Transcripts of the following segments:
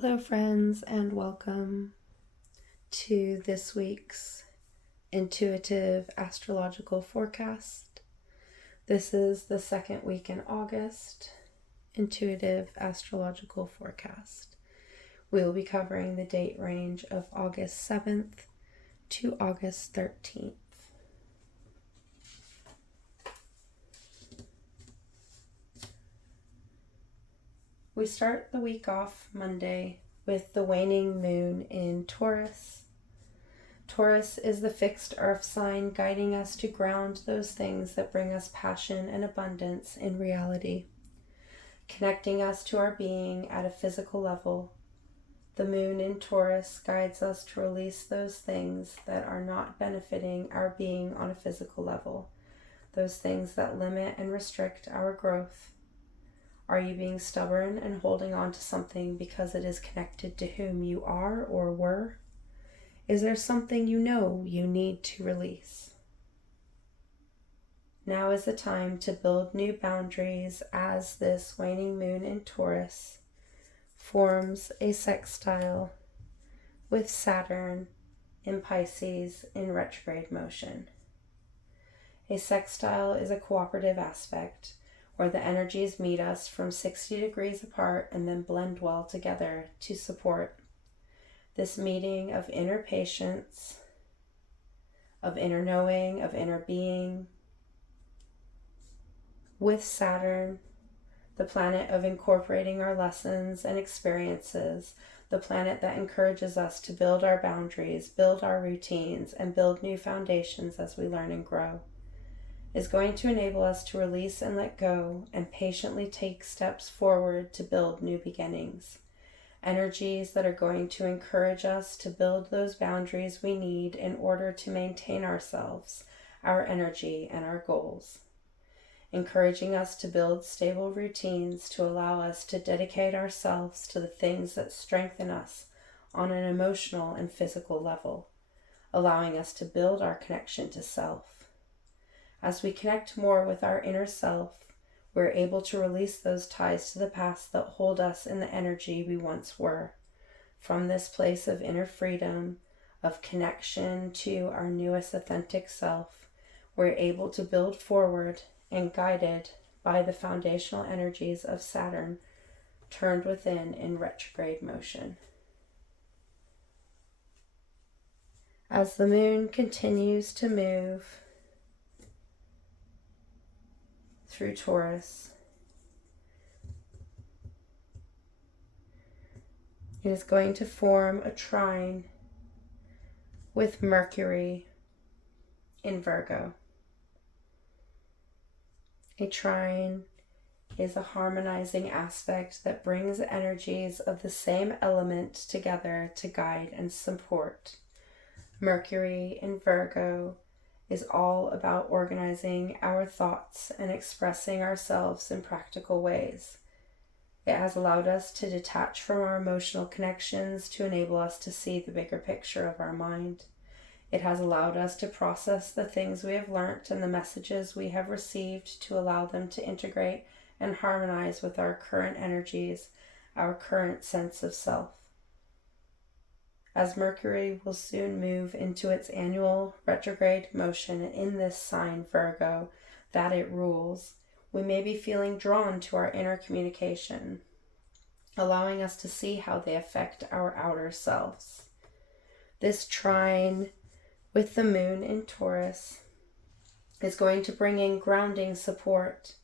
Hello, friends, and welcome to this week's intuitive astrological forecast. This is the second week in August, intuitive astrological forecast. We will be covering the date range of August 7th to August 13th. We start the week off Monday with the waning moon in Taurus. Taurus is the fixed earth sign guiding us to ground those things that bring us passion and abundance in reality, connecting us to our being at a physical level. The moon in Taurus guides us to release those things that are not benefiting our being on a physical level, those things that limit and restrict our growth. Are you being stubborn and holding on to something because it is connected to whom you are or were? Is there something you know you need to release? Now is the time to build new boundaries as this waning moon in Taurus forms a sextile with Saturn in Pisces in retrograde motion. A sextile is a cooperative aspect where the energies meet us from 60 degrees apart and then blend well together to support. This meeting of inner patience, of inner knowing, of inner being, with Saturn, the planet of incorporating our lessons and experiences, the planet that encourages us to build our boundaries, build our routines, and build new foundations as we learn and grow, is going to enable us to release and let go and patiently take steps forward to build new beginnings. Energies that are going to encourage us to build those boundaries we need in order to maintain ourselves, our energy, and our goals. Encouraging us to build stable routines to allow us to dedicate ourselves to the things that strengthen us on an emotional and physical level, allowing us to build our connection to self. As we connect more with our inner self, we're able to release those ties to the past that hold us in the energy we once were. From this place of inner freedom, of connection to our newest authentic self, we're able to build forward and guided by the foundational energies of Saturn turned within in retrograde motion. As the moon continues to move through Taurus, it is going to form a trine with Mercury in Virgo. A trine is a harmonizing aspect that brings energies of the same element together to guide and support. Mercury in Virgo is all about organizing our thoughts and expressing ourselves in practical ways. It has allowed us to detach from our emotional connections to enable us to see the bigger picture of our mind. It has allowed us to process the things we have learnt and the messages we have received to allow them to integrate and harmonize with our current energies, our current sense of self. As Mercury will soon move into its annual retrograde motion in this sign, Virgo, that it rules, we may be feeling drawn to our inner communication, allowing us to see how they affect our outer selves. This trine with the moon in Taurus is going to bring in grounding support,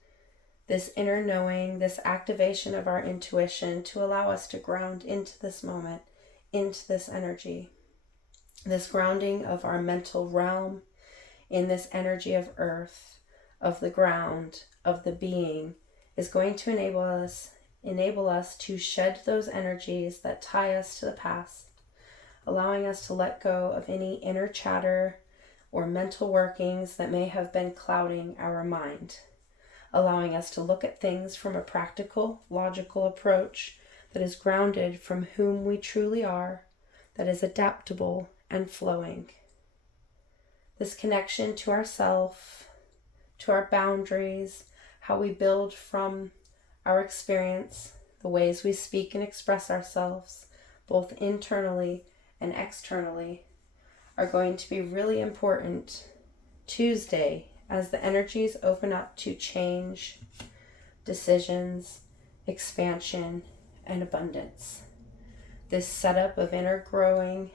this inner knowing, this activation of our intuition to allow us to ground into this moment, into this energy, this grounding of our mental realm in this energy of earth, of the ground, of the being, is going to enable us to shed those energies that tie us to the past, allowing us to let go of any inner chatter or mental workings that may have been clouding our mind, allowing us to look at things from a practical, logical approach that is grounded from whom we truly are, that is adaptable and flowing. This connection to ourself, to our boundaries, how we build from our experience, the ways we speak and express ourselves, both internally and externally, are going to be really important Tuesday as the energies open up to change, decisions, expansion, and abundance. This setup of inner growing,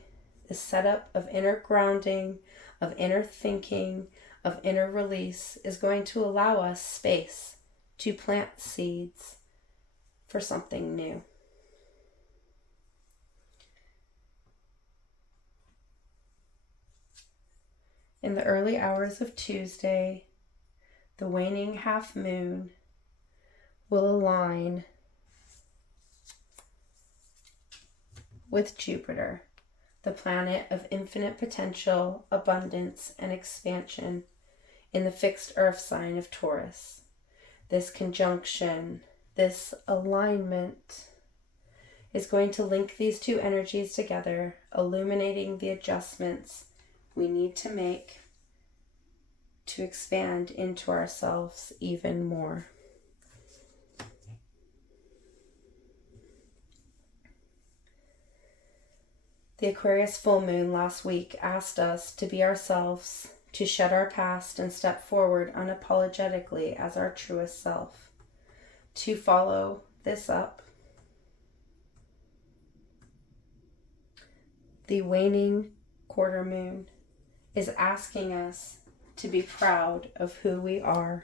this setup of inner grounding, of inner thinking, of inner release is going to allow us space to plant seeds for something new. In the early hours of Tuesday, the waning half moon will align with Jupiter, the planet of infinite potential, abundance, and expansion in the fixed earth sign of Taurus. This conjunction, this alignment is going to link these two energies together, illuminating the adjustments we need to make to expand into ourselves even more. The Aquarius full moon last week asked us to be ourselves, to shed our past and step forward unapologetically as our truest self. To follow this up, the waning quarter moon is asking us to be proud of who we are.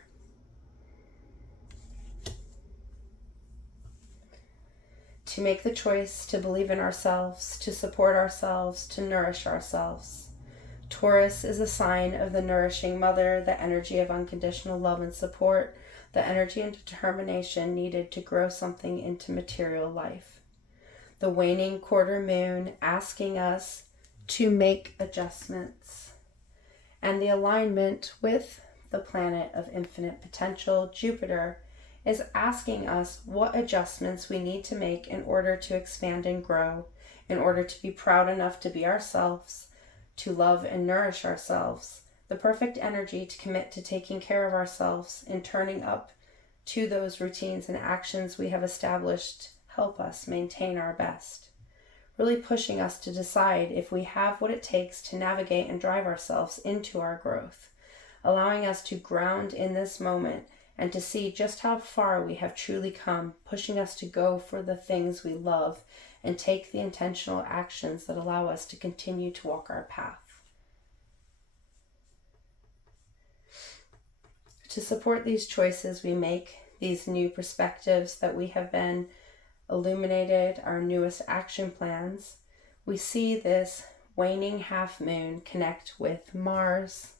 To make the choice to believe in ourselves, to support ourselves, to nourish ourselves. Taurus is a sign of the nourishing mother, the energy of unconditional love and support, the energy and determination needed to grow something into material life. The waning quarter moon asking us to make adjustments. And the alignment with the planet of infinite potential, Jupiter, is asking us what adjustments we need to make in order to expand and grow, in order to be proud enough to be ourselves, to love and nourish ourselves, the perfect energy to commit to taking care of ourselves and turning up to those routines and actions we have established help us maintain our best. Really pushing us to decide if we have what it takes to navigate and drive ourselves into our growth, allowing us to ground in this moment and to see just how far we have truly come, pushing us to go for the things we love and take the intentional actions that allow us to continue to walk our path. To support these choices we make, these new perspectives that we have been illuminated, our newest action plans, we see this waning half moon connect with Mars,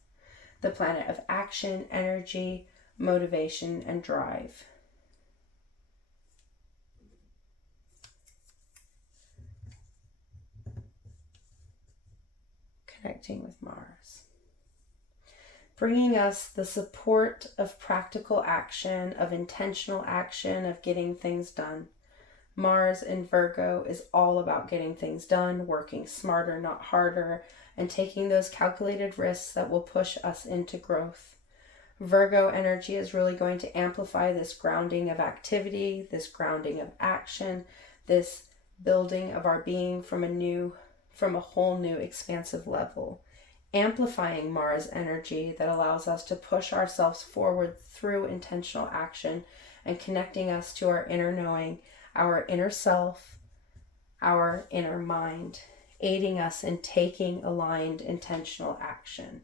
the planet of action, energy, motivation, and drive. Connecting with Mars. Bringing us the support of practical action, of intentional action, of getting things done. Mars in Virgo is all about getting things done, working smarter, not harder, and taking those calculated risks that will push us into growth. Virgo energy is really going to amplify this grounding of activity, this grounding of action, this building of our being from a whole new expansive level, amplifying Mars energy that allows us to push ourselves forward through intentional action and connecting us to our inner knowing, our inner self, our inner mind, aiding us in taking aligned intentional action.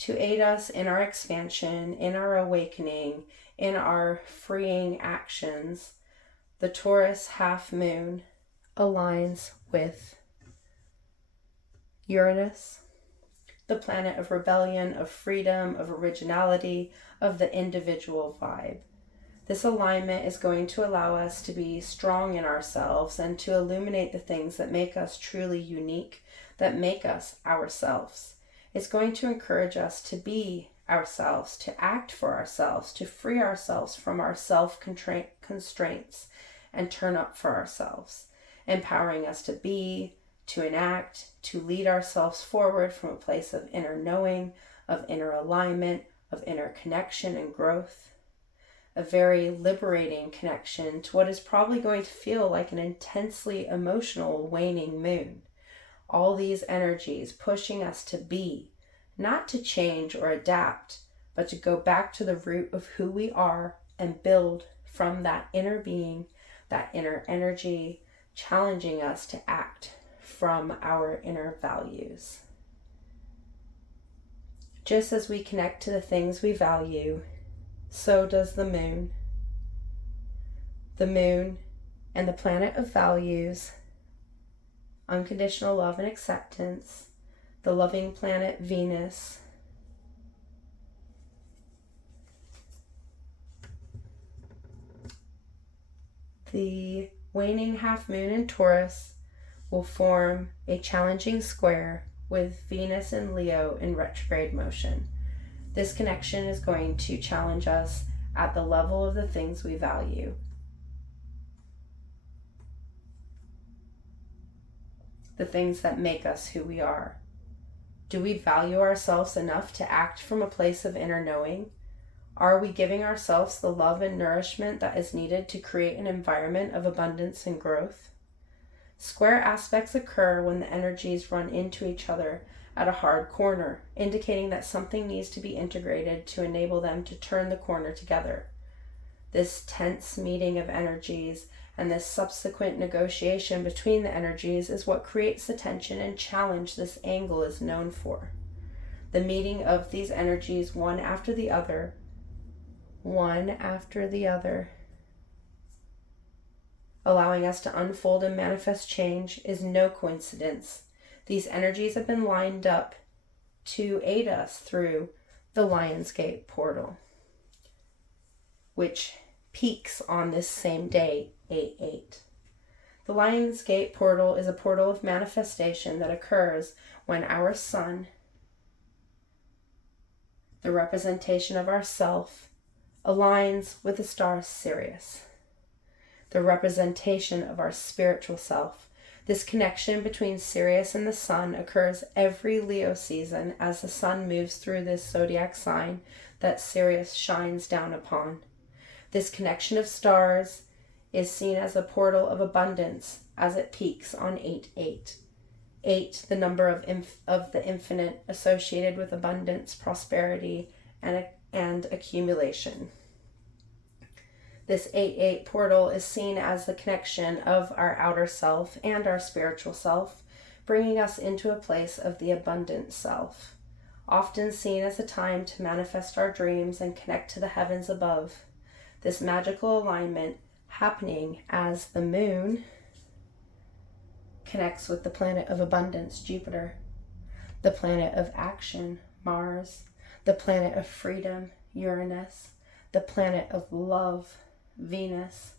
To aid us in our expansion, in our awakening, in our freeing actions, the Taurus half moon aligns with Uranus, the planet of rebellion, of freedom, of originality, of the individual vibe. This alignment is going to allow us to be strong in ourselves and to illuminate the things that make us truly unique, that make us ourselves. It's going to encourage us to be ourselves, to act for ourselves, to free ourselves from our self-constraints and turn up for ourselves, empowering us to be, to enact, to lead ourselves forward from a place of inner knowing, of inner alignment, of inner connection and growth. a very liberating connection to what is probably going to feel like an intensely emotional waning moon. All these energies pushing us to be, not to change or adapt, but to go back to the root of who we are and build from that inner being, that inner energy, challenging us to act from our inner values. Just as we connect to the things we value, so does the moon. The moon and the planet of values, unconditional love and acceptance, the loving planet Venus, the waning half moon in Taurus will form a challenging square with Venus and Leo in retrograde motion. This connection is going to challenge us at the level of the things we value. The things that make us who we are. Do we value ourselves enough to act from a place of inner knowing? Are we giving ourselves the love and nourishment that is needed to create an environment of abundance and growth? Square aspects occur when the energies run into each other at a hard corner, indicating that something needs to be integrated to enable them to turn the corner together. This tense meeting of energies and this subsequent negotiation between the energies is what creates the tension and challenge this angle is known for. The meeting of these energies one after the other, allowing us to unfold and manifest change is no coincidence. These energies have been lined up to aid us through the Lionsgate portal, which peaks on this same day, 8/8. The Lionsgate portal is a portal of manifestation that occurs when our sun, the representation of our self, aligns with the star Sirius, the representation of our spiritual self. This connection between Sirius and the sun occurs every Leo season as the sun moves through this zodiac sign that Sirius shines down upon. This connection of stars is seen as a portal of abundance as it peaks on 8/8. 8, the number of the infinite associated with abundance, prosperity, and accumulation. This 8/8 portal is seen as the connection of our outer self and our spiritual self, bringing us into a place of the abundant self, often seen as a time to manifest our dreams and connect to the heavens above. This magical alignment happening as the moon connects with the planet of abundance, Jupiter, the planet of action, Mars, the planet of freedom, Uranus, the planet of love, Venus,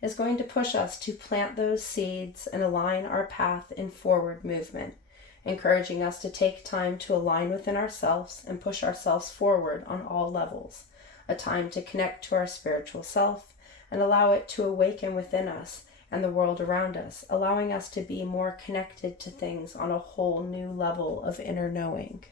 is going to push us to plant those seeds and align our path in forward movement, encouraging us to take time to align within ourselves and push ourselves forward on all levels, a time to connect to our spiritual self and allow it to awaken within us and the world around us, allowing us to be more connected to things on a whole new level of inner knowing.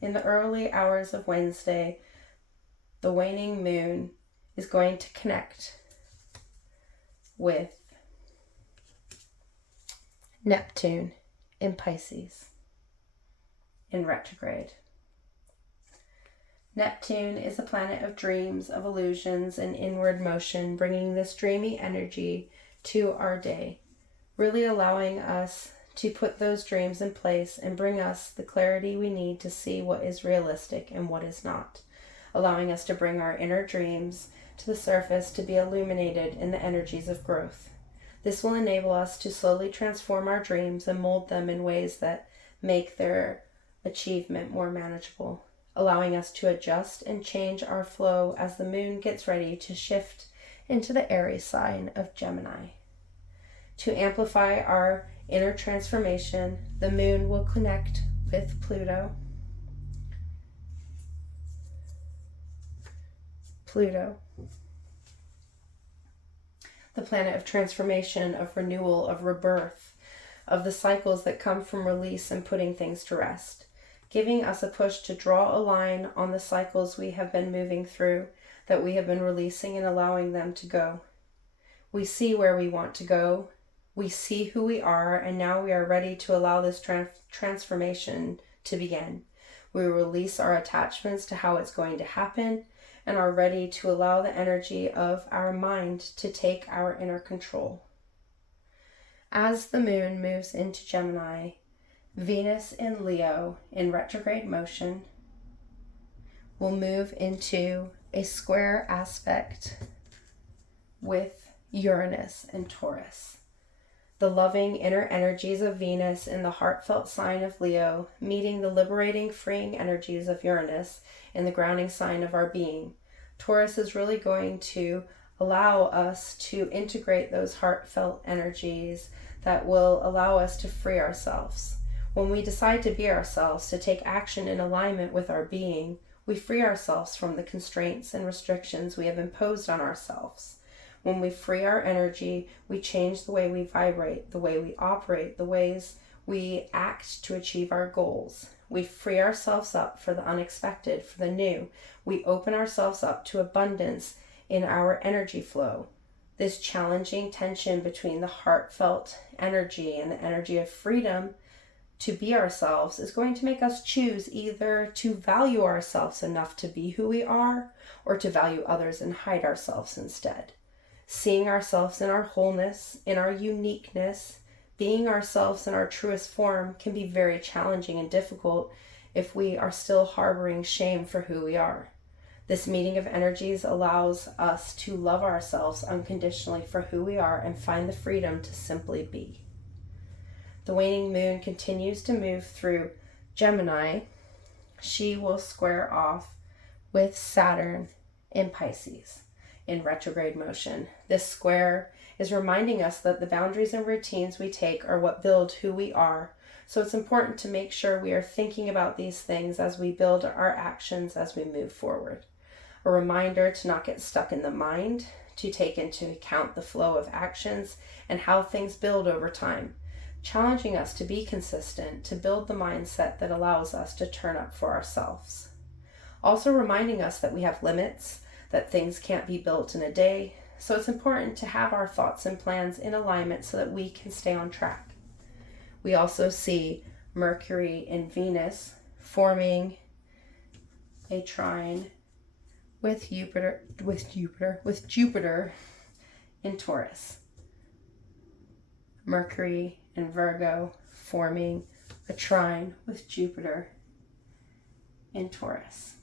In the early hours of Wednesday, the waning moon is going to connect with Neptune in Pisces in retrograde. Neptune is a planet of dreams, of illusions, and inward motion, bringing this dreamy energy to our day, really allowing us to put those dreams in place and bring us the clarity we need to see what is realistic and what is not, allowing us to bring our inner dreams to the surface to be illuminated in the energies of growth. This will enable us to slowly transform our dreams and mold them in ways that make their achievement more manageable, allowing us to adjust and change our flow as the moon gets ready to shift into the Aries sign of Gemini. To amplify our inner transformation, the moon will connect with Pluto. The planet of transformation, of renewal, of rebirth, of the cycles that come from release and putting things to rest, giving us a push to draw a line on the cycles we have been moving through, that we have been releasing and allowing them to go. We see where we want to go. We see who we are, and now we are ready to allow this transformation to begin. We release our attachments to how it's going to happen and are ready to allow the energy of our mind to take our inner control. As the moon moves into Gemini, Venus in Leo in retrograde motion will move into a square aspect with Uranus and Taurus. The loving inner energies of Venus in the heartfelt sign of Leo, meeting the liberating, freeing energies of Uranus in the grounding sign of our being. Taurus is really going to allow us to integrate those heartfelt energies that will allow us to free ourselves. When we decide to be ourselves, to take action in alignment with our being, we free ourselves from the constraints and restrictions we have imposed on ourselves. When we free our energy, we change the way we vibrate, the way we operate, the ways we act to achieve our goals. We free ourselves up for the unexpected, for the new. We open ourselves up to abundance in our energy flow. This challenging tension between the heartfelt energy and the energy of freedom to be ourselves is going to make us choose either to value ourselves enough to be who we are, or to value others and hide ourselves instead. Seeing ourselves in our wholeness, in our uniqueness, being ourselves in our truest form can be very challenging and difficult if we are still harboring shame for who we are. This meeting of energies allows us to love ourselves unconditionally for who we are and find the freedom to simply be. The waning moon continues to move through Gemini. She will square off with Saturn in Pisces in retrograde motion. This square is reminding us that the boundaries and routines we take are what build who we are. So it's important to make sure we are thinking about these things as we build our actions as we move forward. A reminder to not get stuck in the mind, to take into account the flow of actions and how things build over time, challenging us to be consistent, to build the mindset that allows us to turn up for ourselves. Also reminding us that we have limits, that things can't be built in a day, so it's important to have our thoughts and plans in alignment so that we can stay on track. We also see Mercury and Venus forming a trine with Jupiter in Taurus. Mercury and Virgo forming a trine with Jupiter in Taurus.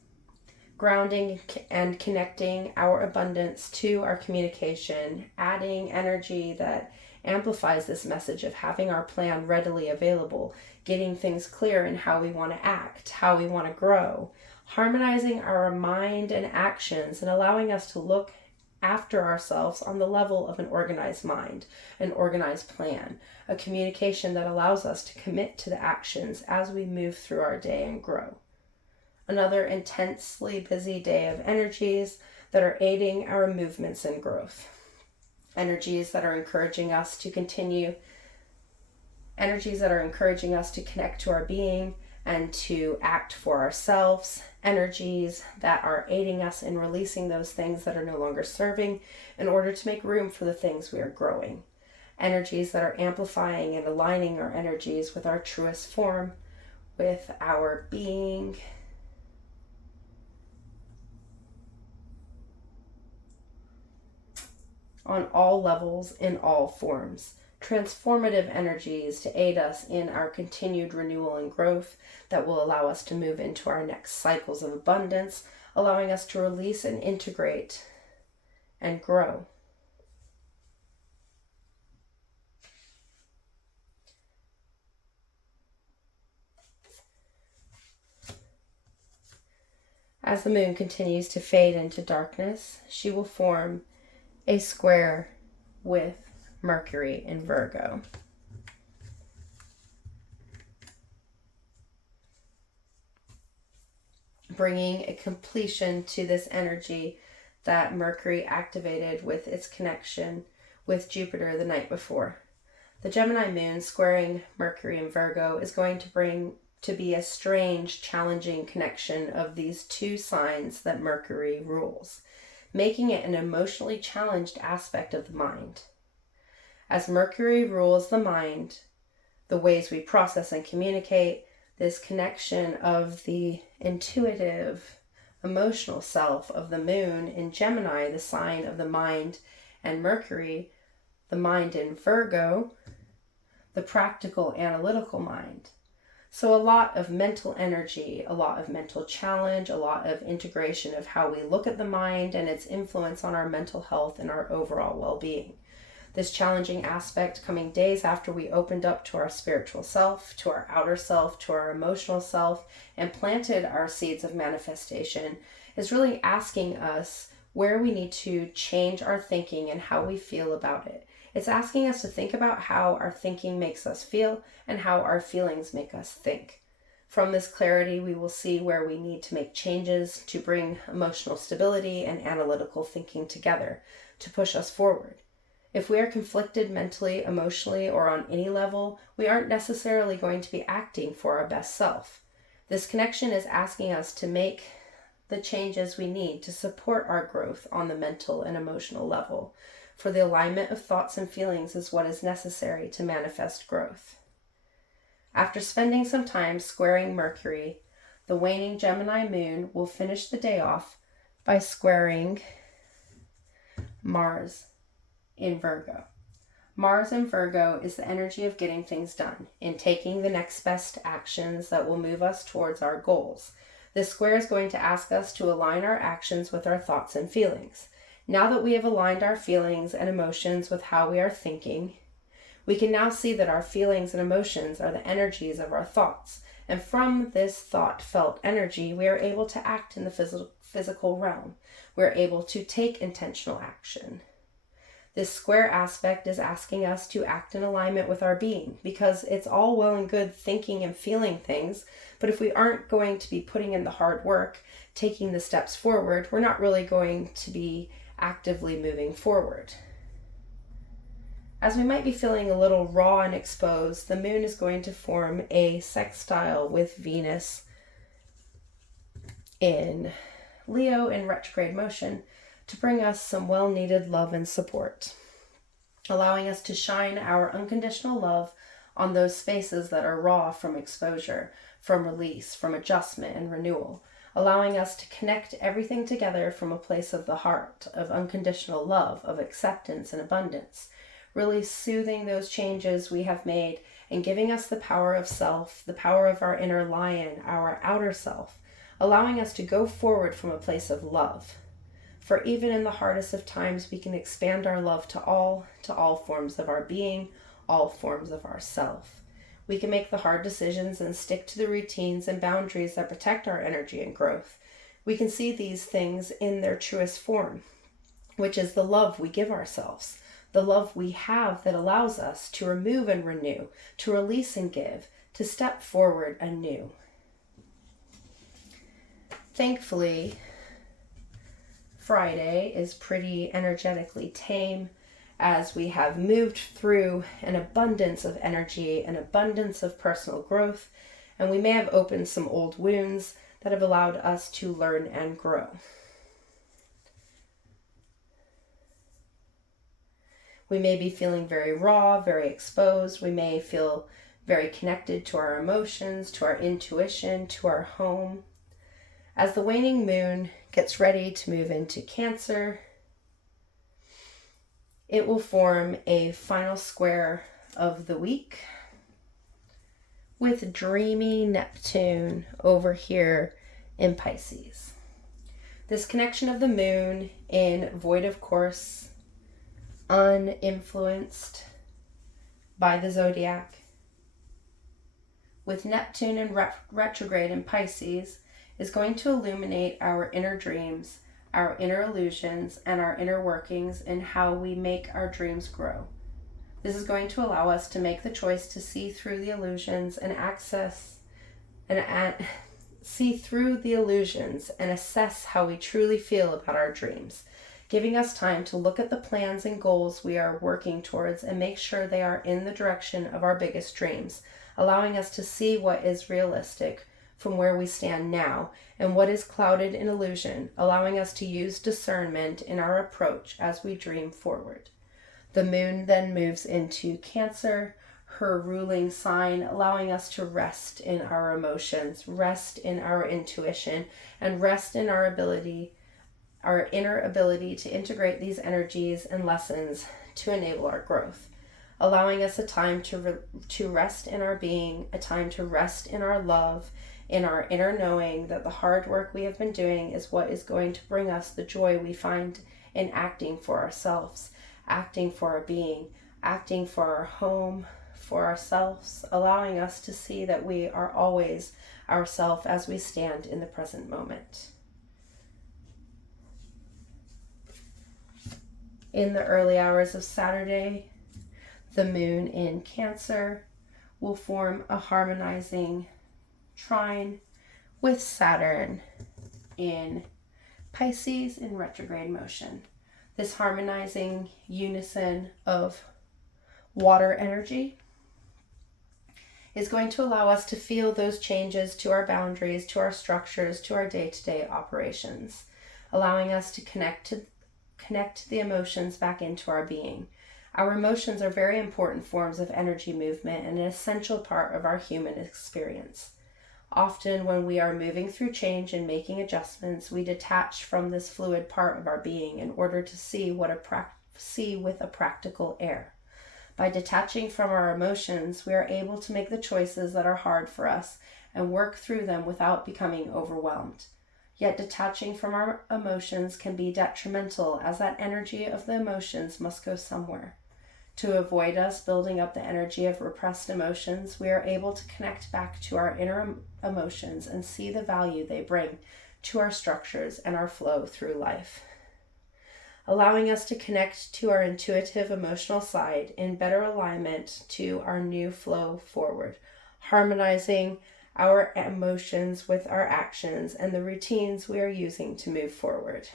Grounding and connecting our abundance to our communication, adding energy that amplifies this message of having our plan readily available, getting things clear in how we want to act, how we want to grow, harmonizing our mind and actions, and allowing us to look after ourselves on the level of an organized mind, an organized plan, a communication that allows us to commit to the actions as we move through our day and grow. Another intensely busy day of energies that are aiding our movements and growth. Energies that are encouraging us to continue, energies that are encouraging us to connect to our being and to act for ourselves, energies that are aiding us in releasing those things that are no longer serving in order to make room for the things we are growing. Energies that are amplifying and aligning our energies with our truest form, with our being, on all levels, in all forms. Transformative energies to aid us in our continued renewal and growth that will allow us to move into our next cycles of abundance, allowing us to release and integrate and grow. As the moon continues to fade into darkness, she will form a square with Mercury in Virgo. Bringing a completion to this energy that Mercury activated with its connection with Jupiter the night before. The Gemini moon squaring Mercury in Virgo is going to be a strange, challenging connection of these two signs that Mercury rules, making it an emotionally challenged aspect of the mind. As Mercury rules the mind, the ways we process and communicate, this connection of the intuitive, emotional self of the moon in Gemini, the sign of the mind, and Mercury, the mind in Virgo, the practical, analytical mind. So a lot of mental energy, a lot of mental challenge, a lot of integration of how we look at the mind and its influence on our mental health and our overall well-being. This challenging aspect coming days after we opened up to our spiritual self, to our outer self, to our emotional self, and planted our seeds of manifestation is really asking us where we need to change our thinking and how we feel about it. It's asking us to think about how our thinking makes us feel and how our feelings make us think. From this clarity, we will see where we need to make changes to bring emotional stability and analytical thinking together to push us forward. If we are conflicted mentally, emotionally, or on any level, we aren't necessarily going to be acting for our best self. This connection is asking us to make the changes we need to support our growth on the mental and emotional level, for the alignment of thoughts and feelings is what is necessary to manifest growth. After spending some time squaring Mercury, the waning Gemini moon will finish the day off by squaring Mars in Virgo. Mars in Virgo is the energy of getting things done, in taking the next best actions that will move us towards our goals. This square is going to ask us to align our actions with our thoughts and feelings. Now that we have aligned our feelings and emotions with how we are thinking, we can now see that our feelings and emotions are the energies of our thoughts. And from this thought-felt energy, we are able to act in the physical realm. We're able to take intentional action. This square aspect is asking us to act in alignment with our being, because it's all well and good thinking and feeling things, but if we aren't going to be putting in the hard work, taking the steps forward, we're not really going to be actively moving forward. As we might be feeling a little raw and exposed, the moon is going to form a sextile with Venus in Leo in retrograde motion, to bring us some well-needed love and support, allowing us to shine our unconditional love on those spaces that are raw from exposure, from release, from adjustment and renewal, allowing us to connect everything together from a place of the heart, of unconditional love, of acceptance and abundance, really soothing those changes we have made and giving us the power of self, the power of our inner lion, our outer self, allowing us to go forward from a place of love. For even in the hardest of times, we can expand our love to all forms of our being, all forms of ourself. We can make the hard decisions and stick to the routines and boundaries that protect our energy and growth. We can see these things in their truest form, which is the love we give ourselves, the love we have that allows us to remove and renew, to release and give, to step forward anew. Thankfully, Friday is pretty energetically tame, as we have moved through an abundance of energy, an abundance of personal growth, and we may have opened some old wounds that have allowed us to learn and grow. We may be feeling very raw, very exposed. We may feel very connected to our emotions, to our intuition, to our home. As the waning moon gets ready to move into Cancer, it will form a final square of the week with dreamy Neptune over here in Pisces. This connection of the moon in void of course, uninfluenced by the zodiac, with Neptune in retrograde in Pisces, is going to illuminate our inner dreams, our inner illusions, and our inner workings in how we make our dreams grow. This is going to allow us to make the choice to see through the illusions and see through the illusions and assess how we truly feel about our dreams, giving us time to look at the plans and goals we are working towards and make sure they are in the direction of our biggest dreams, allowing us to see what is realistic from where we stand now and what is clouded in illusion, allowing us to use discernment in our approach as we dream forward. The moon then moves into Cancer, her ruling sign, allowing us to rest in our emotions, rest in our intuition, and rest in our inner ability to integrate these energies and lessons to enable our growth, allowing us a time to rest in our being, a time to rest in our love, in our inner knowing that the hard work we have been doing is what is going to bring us the joy we find in acting for ourselves, acting for our being, acting for our home, for ourselves, allowing us to see that we are always ourselves as we stand in the present moment. In the early hours of Saturday, the moon in Cancer will form a harmonizing trine with Saturn in Pisces in retrograde motion. This harmonizing unison of water energy is going to allow us to feel those changes to our boundaries, to our structures, to our day-to-day operations, allowing us to connect the emotions back into our being. Our emotions are very important forms of energy movement and an essential part of our human experience. Often when we are moving through change and making adjustments, we detach from this fluid part of our being in order to see with a practical air. By detaching from our emotions, we are able to make the choices that are hard for us and work through them without becoming overwhelmed. Yet detaching from our emotions can be detrimental, as that energy of the emotions must go somewhere. To avoid us building up the energy of repressed emotions, we are able to connect back to our inner emotions and see the value they bring to our structures and our flow through life, allowing us to connect to our intuitive emotional side in better alignment to our new flow forward, harmonizing our emotions with our actions and the routines we are using to move forward.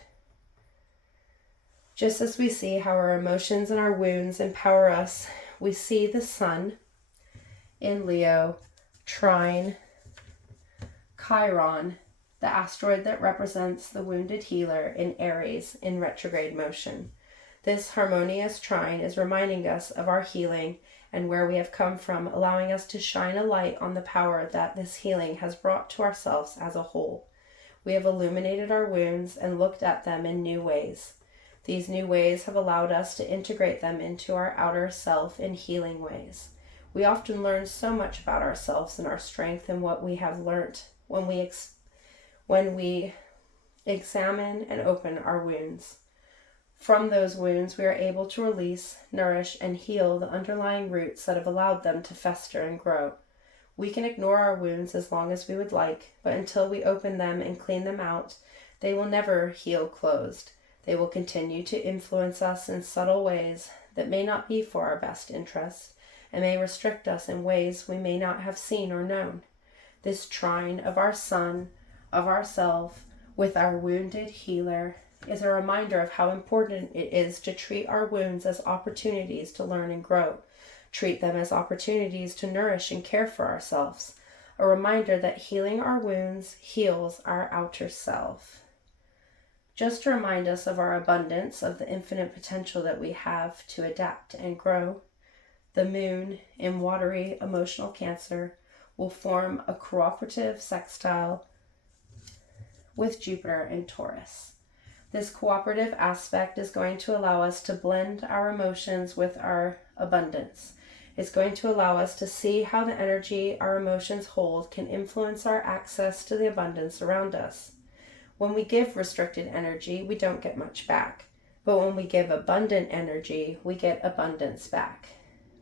Just as we see how our emotions and our wounds empower us, we see the sun in Leo trine Chiron, the asteroid that represents the wounded healer, in Aries in retrograde motion. This harmonious trine is reminding us of our healing and where we have come from, allowing us to shine a light on the power that this healing has brought to ourselves as a whole. We have illuminated our wounds and looked at them in new ways. These new ways have allowed us to integrate them into our outer self in healing ways. We often learn so much about ourselves and our strength and what we have learnt when we examine and open our wounds. From those wounds, we are able to release, nourish, and heal the underlying roots that have allowed them to fester and grow. We can ignore our wounds as long as we would like, but until we open them and clean them out, they will never heal closed. They will continue to influence us in subtle ways that may not be for our best interest and may restrict us in ways we may not have seen or known. This trine of our sun, of ourself, with our wounded healer, is a reminder of how important it is to treat our wounds as opportunities to learn and grow. Treat them as opportunities to nourish and care for ourselves. A reminder that healing our wounds heals our outer self. Just to remind us of our abundance, of the infinite potential that we have to adapt and grow, the moon in watery emotional Cancer will form a cooperative sextile with Jupiter in Taurus. This cooperative aspect is going to allow us to blend our emotions with our abundance. It's going to allow us to see how the energy our emotions hold can influence our access to the abundance around us. When we give restricted energy, we don't get much back. But when we give abundant energy, we get abundance back.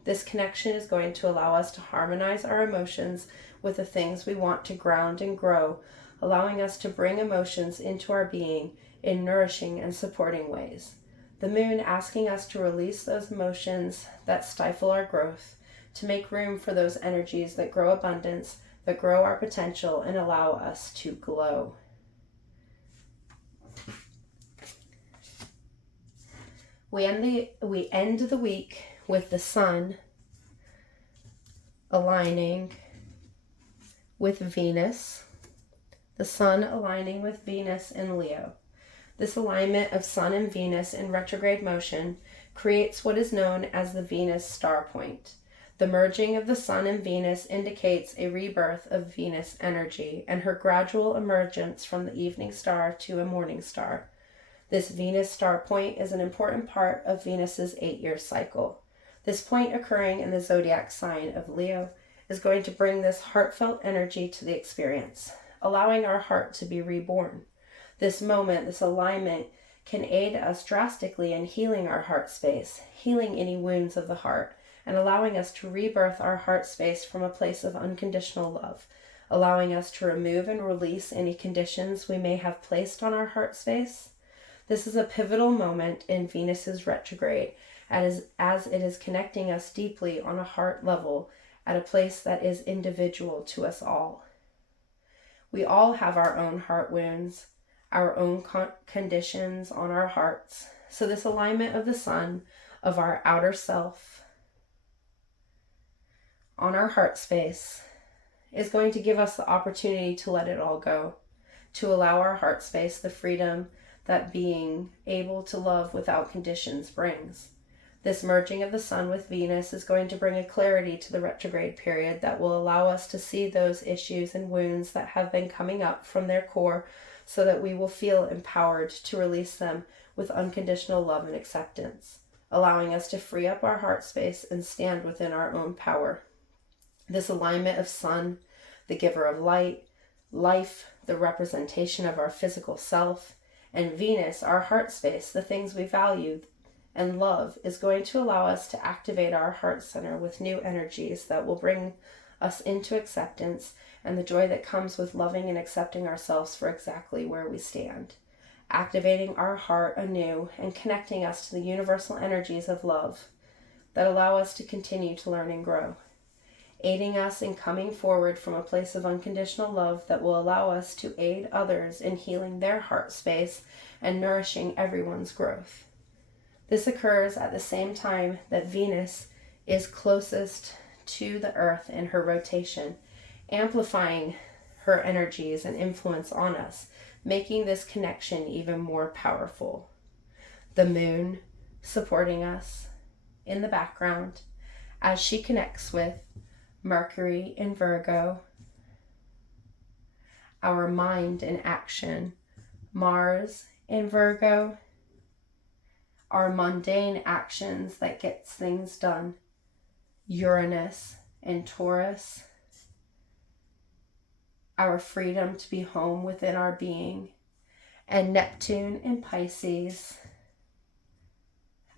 This connection is going to allow us to harmonize our emotions with the things we want to ground and grow, allowing us to bring emotions into our being in nourishing and supporting ways. The moon asking us to release those emotions that stifle our growth, to make room for those energies that grow abundance, that grow our potential and allow us to glow. We end the week with the sun aligning with Venus. The sun aligning with Venus in Leo. This alignment of Sun and Venus in retrograde motion creates what is known as the Venus star point. The merging of the Sun and Venus indicates a rebirth of Venus energy and her gradual emergence from the evening star to a morning star. This Venus star point is an important part of Venus's 8-year cycle. This point occurring in the zodiac sign of Leo is going to bring this heartfelt energy to the experience, allowing our heart to be reborn. This moment, this alignment, can aid us drastically in healing our heart space, healing any wounds of the heart, and allowing us to rebirth our heart space from a place of unconditional love, allowing us to remove and release any conditions we may have placed on our heart space. This is a pivotal moment in Venus's retrograde, as it is connecting us deeply on a heart level at a place that is individual to us all. We all have our own heart wounds, our own conditions on our hearts. So this alignment of the sun, of our outer self, on our heart space, is going to give us the opportunity to let it all go, to allow our heart space the freedom that being able to love without conditions brings. This merging of the sun with Venus is going to bring a clarity to the retrograde period that will allow us to see those issues and wounds that have been coming up from their core, so that we will feel empowered to release them with unconditional love and acceptance, allowing us to free up our heart space and stand within our own power. This alignment of sun, the giver of light, life, the representation of our physical self, and Venus, our heart space, the things we value and love, is going to allow us to activate our heart center with new energies that will bring us into acceptance and the joy that comes with loving and accepting ourselves for exactly where we stand, activating our heart anew and connecting us to the universal energies of love that allow us to continue to learn and grow, aiding us in coming forward from a place of unconditional love that will allow us to aid others in healing their heart space and nourishing everyone's growth. This occurs at the same time that Venus is closest to the Earth in her rotation, amplifying her energies and influence on us, making this connection even more powerful. The moon supporting us in the background as she connects with Mercury in Virgo, our mind in action, Mars in Virgo, our mundane actions that gets things done, Uranus in Taurus, our freedom to be home within our being, and Neptune in Pisces,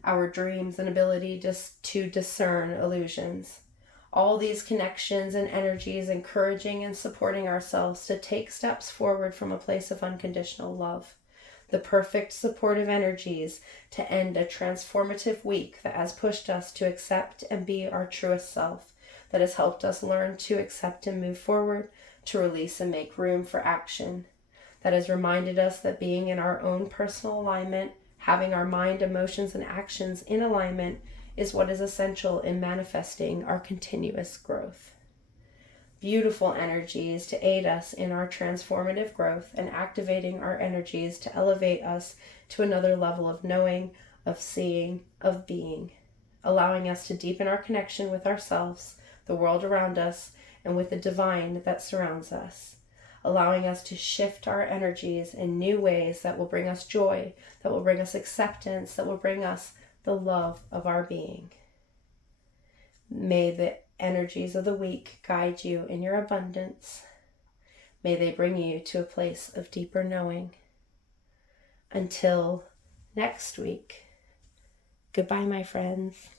our dreams and ability just to discern illusions. All these connections and energies encouraging and supporting ourselves to take steps forward from a place of unconditional love. The perfect supportive energies to end a transformative week that has pushed us to accept and be our truest self, that has helped us learn to accept and move forward, to release and make room for action, that has reminded us that being in our own personal alignment, having our mind, emotions, and actions in alignment is what is essential in manifesting our continuous growth. Beautiful energies to aid us in our transformative growth and activating our energies to elevate us to another level of knowing, of seeing, of being, allowing us to deepen our connection with ourselves, the world around us, and with the divine that surrounds us, allowing us to shift our energies in new ways that will bring us joy, that will bring us acceptance, that will bring us the love of our being. May the energies of the week guide you in your abundance. May they bring you to a place of deeper knowing. Until next week, goodbye, my friends.